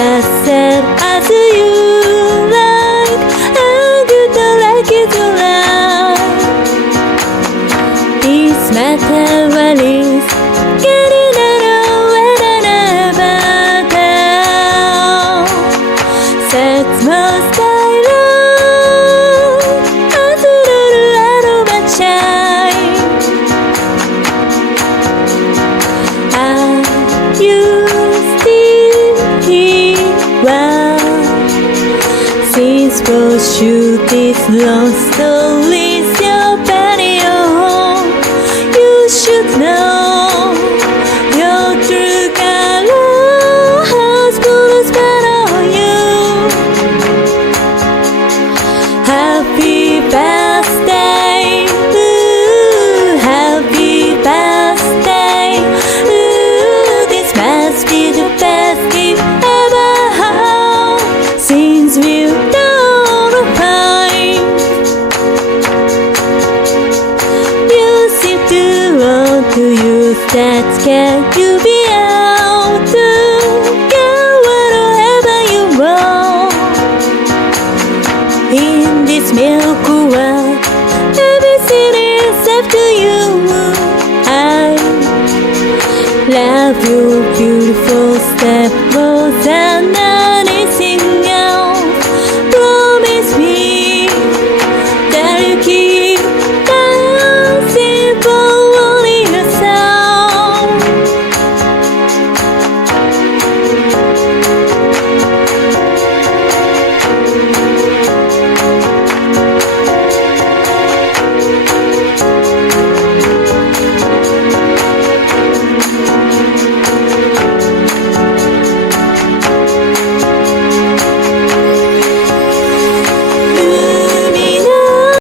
that said as you like, how good I like you to like. This matter what is getting out when I never tell. Sets most I love, as a little out of my child. You still here well, since we'll shoot this long stories your penny home. You should know your true color has put a spell on you. Happy birthday, ooh, happy birthday, ooh, this must be the best gift ever had since we've known a fight. You seem to want to use that scare you be out to get whatever you want. In this miracle world, everything is up to you. I love you, beautiful